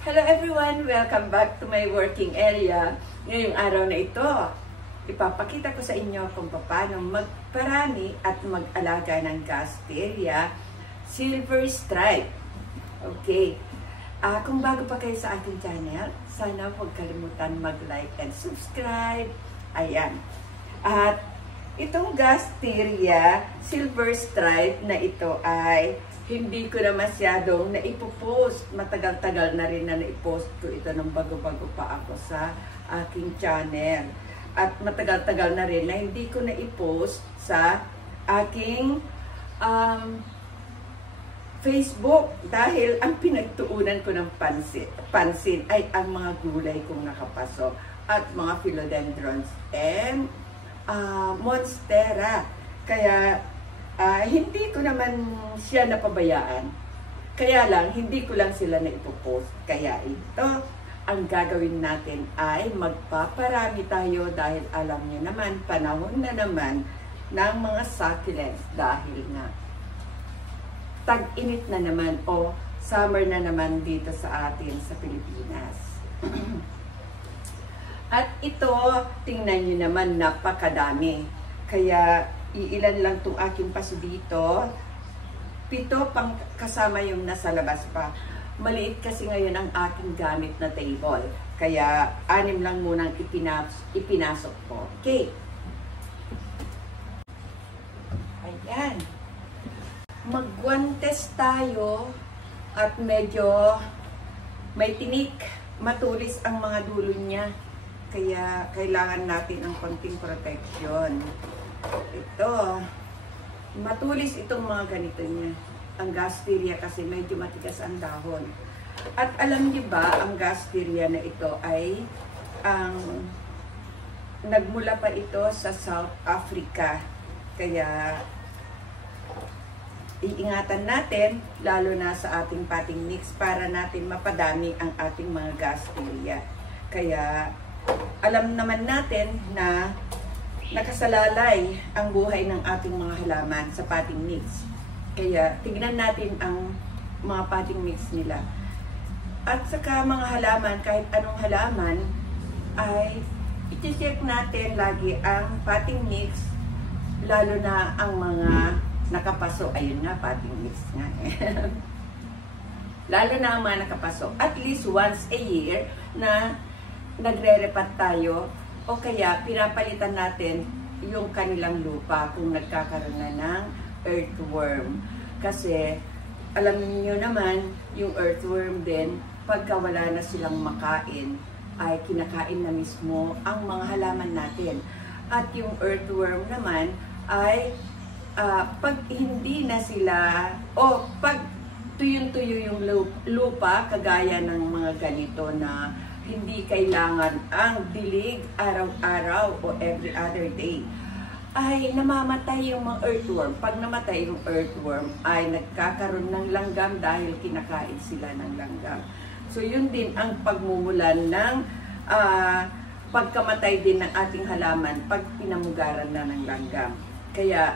Hello everyone! Welcome back to my working area. Ngayong araw na ito, ipapakita ko sa inyo kung paano magparami at mag-alaga ng Gasteria Silver Stripe. Okay. Kung bago pa kayo sa ating channel, sana huwag kalimutan mag-like and subscribe. Ayan. At itong Gasteria Silver Stripe na ito ay hindi ko na masyadong naipopost. Matagal-tagal na rin na naipost ko ito nung bago-bago pa ako sa aking channel. At matagal-tagal na rin na hindi ko naipost sa aking Facebook. Dahil ang pinagtuunan ko ng pansin ay ang mga gulay kong nakapasok at mga philodendrons and monstera. Kaya hindi ko naman siya napabayaan. Kaya lang, hindi ko lang sila na ipopost. Kaya ito, ang gagawin natin ay magpaparami tayo dahil alam niyo naman, panahon na naman ng mga succulents dahil nga tag-init na naman o summer na naman dito sa atin sa Pilipinas. At ito, tingnan niyo naman, napakadami. Kaya iilan lang itong aking paso dito. 7 pang kasama yung nasa labas pa. Maliit kasi ngayon ang aking gamit na table. Kaya 6 lang munang ipinasok ko. Okay. Ayan. Magguantes tayo at medyo may tinik. Matulis ang mga dulo niya. Kaya kailangan natin ang konting protection. Ito, matulis itong mga ganito niya. Ang Gasteria kasi medyo matigas ang dahon. At alam niyo ba, ang Gasteria na ito ay nagmula pa ito sa South Africa. Kaya iingatan natin, lalo na sa ating potting mix, para natin mapadami ang ating mga Gasteria. Kaya alam naman natin na nakasalalay ang buhay ng ating mga halaman sa potting mix. Kaya tignan natin ang mga potting mix nila. At saka mga halaman, kahit anong halaman, ay i-check natin lagi ang potting mix, lalo na ang mga nakapaso. Ayun nga, potting mix nga. Lalo na ang mga nakapaso. At least once a year na nagre-repat tayo o kaya pinapalitan natin yung kanilang lupa kung nagkakaroon na ng earthworm. Kasi alam niyo naman, yung earthworm din, pagka wala na silang makain, ay kinakain na mismo ang mga halaman natin. At yung earthworm naman ay pag hindi na sila, o pag tuyo-tuyo yung lupa, kagaya ng mga ganito na hindi kailangan ang dilig araw-araw o every other day, ay namamatay yung mga earthworm. Pag namatay yung earthworm, ay nagkakaroon ng langgam dahil kinakain sila ng langgam. So yun din ang pagmumulan ng pagkamatay din ng ating halaman pag pinamugaran na ng langgam. Kaya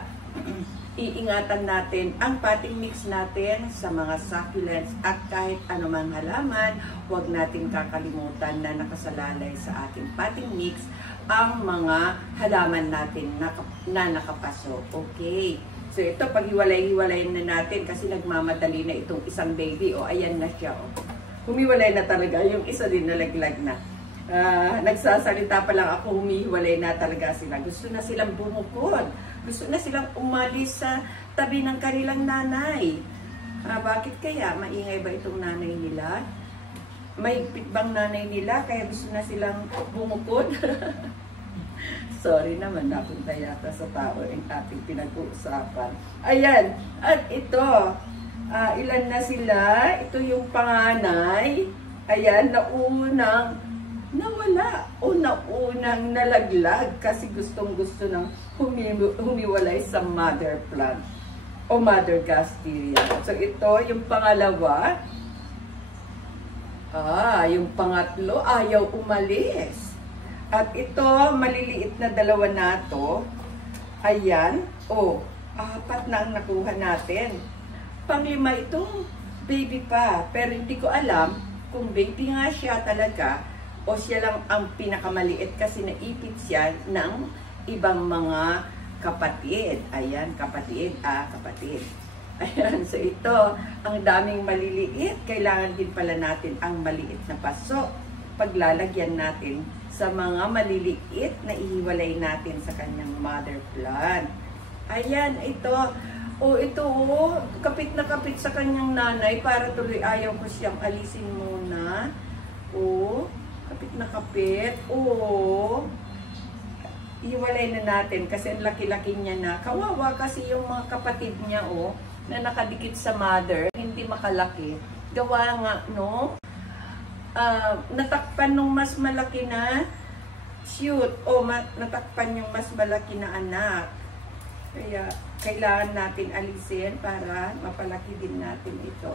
iingatan natin ang potting mix natin sa mga succulents at kahit anumang halaman, huwag natin kakalimutan na nakasalalay sa ating potting mix ang mga halaman natin na nakapasok. Okay. So ito, paghiwalay-hiwalay na natin kasi nagmamadali na itong isang baby. O, ayan na siya. O. Humiwalay na talaga. Yung isa din nalaglag na. Nagsasalita pa lang ako, humihiwalay na talaga sila. Gusto na silang bumukod. Gusto na silang umalis sa tabi ng kanilang nanay. Bakit kaya? Maingay ba itong nanay nila? Mahigpit bang nanay nila? Kaya gusto na silang bumukod? Sorry naman, napunta yata sa tao ang ating pinag-uusapan. Ayan. At ito, ilan na sila? Ito yung panganay. Ayan, naunang nawala o naunang nalaglag kasi gustong-gusto ng humiwalay sa mother plant o mother Gasteria. So ito yung pangalawa. Yung pangatlo ayaw umalis. At ito maliliit na dalawa na to. Ayan. 4 na ang nakuha natin. Panglima itong baby pa. Pero hindi ko alam kung baby nga siya talaga o siya lang ang pinakamaliit kasi naipit siya ng ibang mga kapatid. Ayan, kapatid. Ayan, so ito, ang daming maliliit. Kailangan din pala natin ang maliit na paso. Paglalagyan natin sa mga maliliit na ihiwalay natin sa kanyang mother plant. Ayan, ito. Ito, kapit na kapit sa kanyang nanay para tuloy ayaw ko siyang alisin muna. Kapit na kapit. Ihiwalay na natin kasi ang laki-laki niya na. Kawawa kasi yung mga kapatid niya, na nakadikit sa mother, hindi makalaki. Gawa nga, no? Natakpan nung mas malaki na shoot natakpan yung mas malaki na anak. Kaya kailangan natin alisin para mapalaki din natin ito.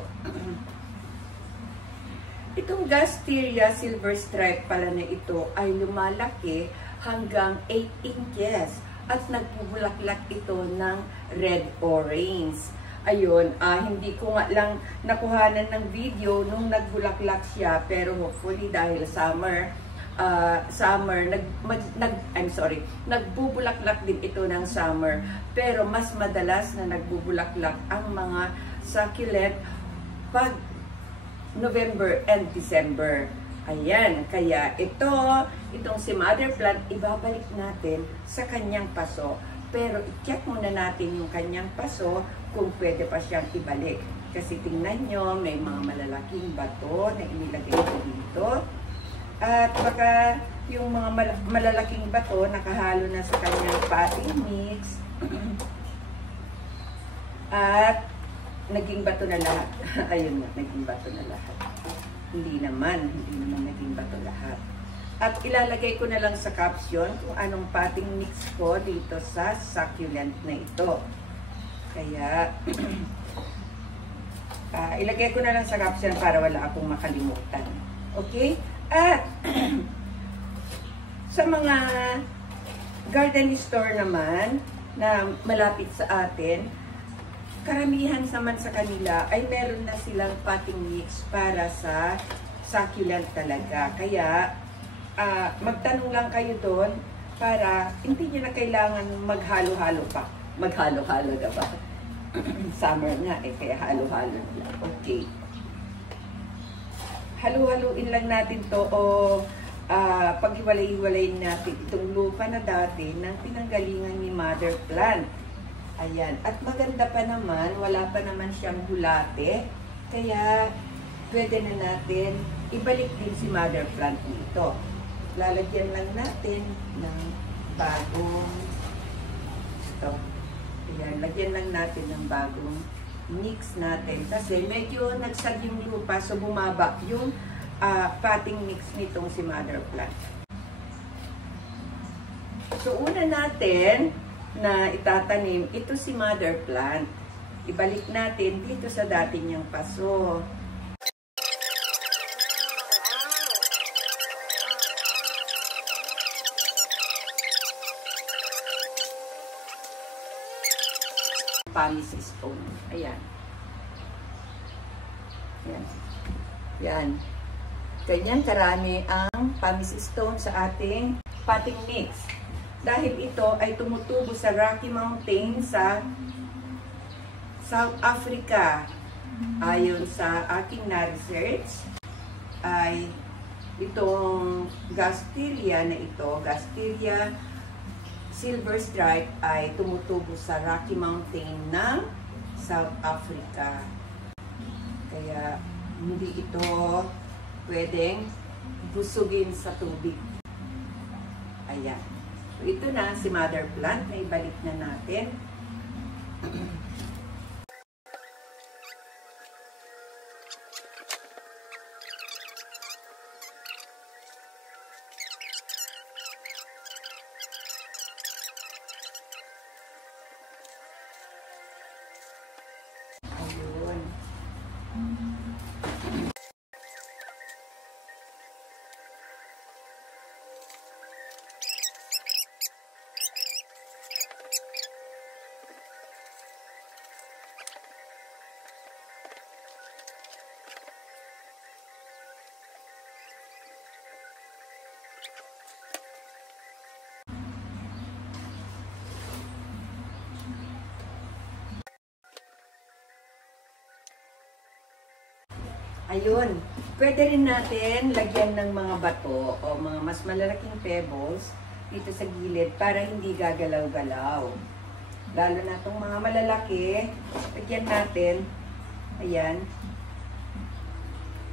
Itong Gasteria silver stripe pala na ito ay lumalaki hanggang 8 inches at nagpubulaklak ito ng red-orange. Ayun, hindi ko nga lang nakuhanan ng video nung nagbulaklak siya, pero hopefully dahil summer, nagbubulaklak din ito ng summer, pero mas madalas na nagbubulaklak ang mga succulent pag November and December. Ayan, kaya itong si mother plant, ibabalik natin sa kanyang paso. Pero i-check muna natin yung kanyang paso kung pwede pa siyang ibalik. Kasi tingnan nyo, may mga malalaking bato na inilagay ko dito. At baka yung mga malalaking bato nakahalo na sa kanyang potting mix. At naging bato na lahat. Ayun na, naging bato na lahat. Hindi naman naging bato lahat. At ilalagay ko na lang sa caption kung anong potting mix ko dito sa succulent na ito. Kaya, ilagay ko na lang sa caption para wala akong makalimutan. Okay? At, sa mga garden store naman na malapit sa atin, karamihan naman sa kanila ay meron na silang potting mix para sa succulent talaga. Kaya, magtanong lang kayo doon para hindi nyo na kailangan maghalo-halo pa. Maghalo-halo na ba? Summer nga kaya halo-halo na. Okay. Halo-haloin lang natin to paghiwalay-hiwalay natin itong lupa na dati ng pinanggalingan ni mother plant. Ayan. At maganda pa naman, wala pa naman siyang hulate. Kaya pwede na natin ibalik din si mother plant dito. Lalagyan lang natin ng bagong ayan, lagyan lang natin ng bagong mix natin kasi medyo nagsag yung lupa, so bumaba yung potting mix nitong si mother plant. So una natin na itatanim ito si mother plant, ibalik natin dito sa dati niyang paso. Pumice stone. Ayan. Ayan. Yan. Ganyan karami ang pumice stone sa ating potting mix. Dahil ito ay tumutubo sa Rocky Mountain sa South Africa. Ayon sa aking na-research, ay itong Gasteria na ito, Gasteria silver stripe ay tumutubo sa Rocky Mountain ng South Africa. Kaya hindi ito pwedeng busugin sa tubig. Ayan. So ito na si mother plant, may balik na natin. Ayun, pwede rin natin lagyan ng mga bato o mga mas malalaking pebbles dito sa gilid para hindi gagalaw-galaw. Lalo na itong mga malalaki, lagyan natin, ayan,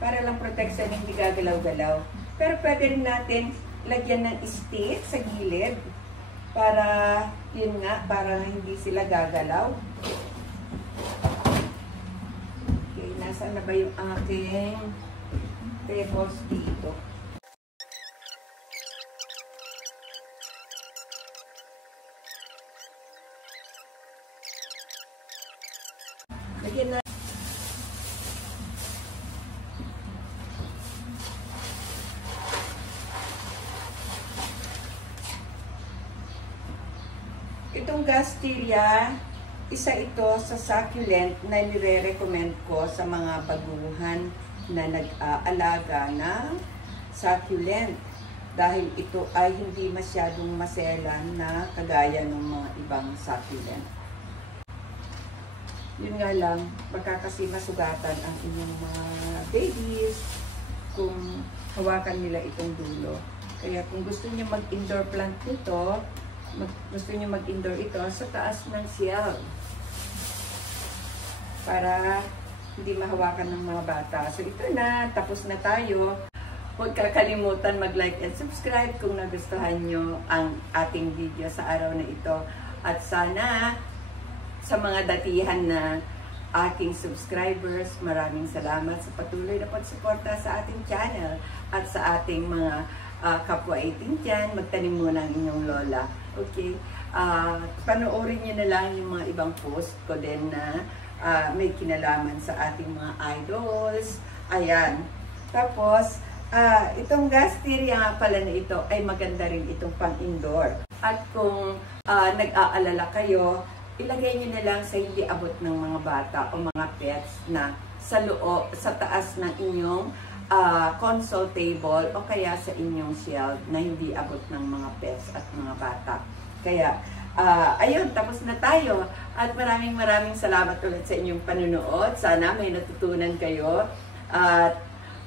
para lang protection, hindi gagalaw-galaw. Pero pwede rin natin lagyan ng stick sa gilid para, yun nga, para hindi sila gagalaw. Nasaan na ba yung aking pebbles dito? Lagyan na. Itong Gasteria, isa ito sa succulent na nire-recommend ko sa mga baguhan na nag-aalaga ng succulent dahil ito ay hindi masyadong maselan na kagaya ng mga ibang succulent. Yun nga lang, baka kasi masugatan ang inyong mga babies kung hawakan nila itong dulo. Kaya kung gusto niyo mag-indoor plant nito, gusto niyo mag-indoor ito sa taas ng shelf para hindi mahawakan ng mga bata. So ito na, tapos na tayo. Huwag kakalimutan mag-like and subscribe kung nagustuhan nyo ang ating video sa araw na ito. At sana sa mga datihan na aking subscribers, maraming salamat sa patuloy na pagsuporta sa ating channel at sa ating mga kapwa 18 dyan. Magtanim muna ang inyong lola. Okay? Panoorin nyo na lang yung mga ibang post ko din na may kinalaman sa ating mga idols. Ayan. Tapos, itong Gasteria nga pala na ito ay maganda rin itong pang-indoor. At kung nag-aalala kayo, ilagay nyo na lang sa hindi abot ng mga bata o mga pets na sa loob, sa taas ng inyong console table o kaya sa inyong shelf na hindi abot ng mga pets at mga bata. Kaya, ayun, tapos na tayo. At maraming salamat ulit sa inyong panunood. Sana may natutunan kayo. At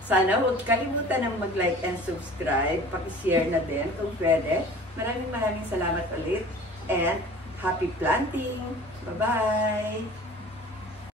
sana huwag kalimutan ng mag-like and subscribe. Paki-share na din kung pwede. Maraming salamat ulit. And happy planting! Bye-bye!